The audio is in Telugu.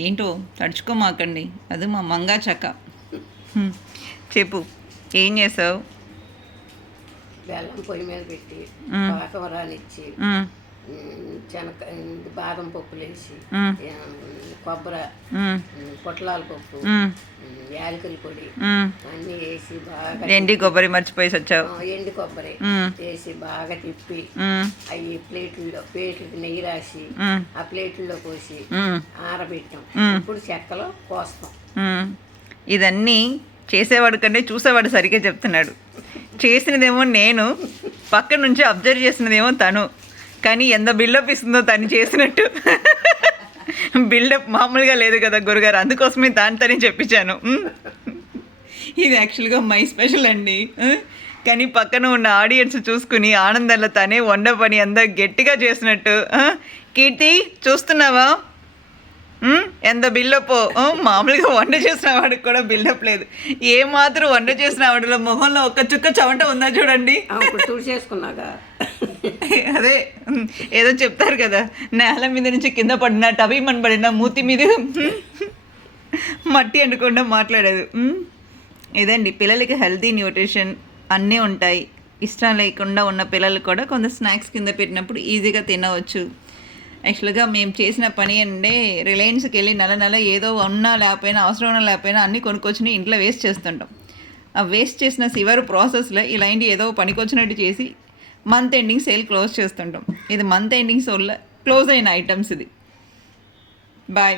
ఏంటో తడుచుకోమాకండి, అది మా మంగా చక్క. చెప్పు, ఏం చేసావు? బెల్లం పొయ్యి మీద పెట్టి పాకం రానిచ్చి శనగ బాదం పప్పులు వేసి కొబ్బరి పొట్లాల పప్పు యాలకుల పొడి అన్నీ వేసి బాగా ఎండి కొబ్బరి మర్చిపోయి వచ్చావు. ఎండి కొబ్బరి వేసి బాగా తిప్పి అవి ప్లేట్లకి నెయ్యి రాసి ఆ ప్లేట్లలో పోసి ఆరబెట్టాం. ఇప్పుడు చెక్కలో పోస్తాం. ఇదన్నీ చేసేవాడు కంటే చూసేవాడు సరిగ్గా చెప్తున్నాడు. చేసినదేమో నేను, పక్క నుంచి అబ్జర్వ్ చేసినదేమో తను. కానీ ఎంత బిల్డప్ ఇస్తుందో తను చేసినట్టు. బిల్డప్ మామూలుగా లేదు కదా గురుగారు, అందుకోసమే తని చెప్పించాను. ఇది యాక్చువల్గా మై స్పెషల్ అండి. కానీ పక్కన ఉన్న ఆడియన్స్ చూసుకుని ఆనందంలో తనే వండ పని అంతా గట్టిగా చేసినట్టు. కీర్తి చూస్తున్నావా ఎంత బిల్డప్? మామూలుగా వంట చేసిన వాడికి కూడా బిల్డప్ లేదు. ఏమాత్రం వంట చేసిన వాడిలో మొహంలో ఒక్క చుక్క చెమట ఉందా చూడండి. చేసుకున్నాగా అదే ఏదో చెప్తారు కదా, నేల మీద నుంచి కింద పడిన టబీమని పడిన మూతి మీద మట్టి అనుకుండా మాట్లాడేది. ఇదండి, పిల్లలకి హెల్తీ న్యూట్రిషన్ అన్నీ ఉంటాయి. ఇష్టం లేకుండా ఉన్న పిల్లలు కూడా కొంత స్నాక్స్ కింద పెట్టినప్పుడు ఈజీగా తినవచ్చు. యాక్చువల్గా మేము చేసిన పని అంటే రిలయన్స్కి వెళ్ళి నెల ఏదో ఉన్నా లేకపోయినా అవసరం ఉన్నా లేకపోయినా అన్నీ కొనుక్కొచ్చి ఇంట్లో వేస్ట్ చేస్తుంటాం. ఆ వేస్ట్ చేసిన చివరి ప్రాసెస్లో ఇలాంటి ఏదో పనికొచ్చినట్టు చేసి మంత్ ఎండింగ్ సేల్ క్లోజ్ చేస్తుంటాం. ఇది మంత్ ఎండింగ్ సేల్ క్లోజ్ అయిన ఐటమ్స్. ఇది బాయ్.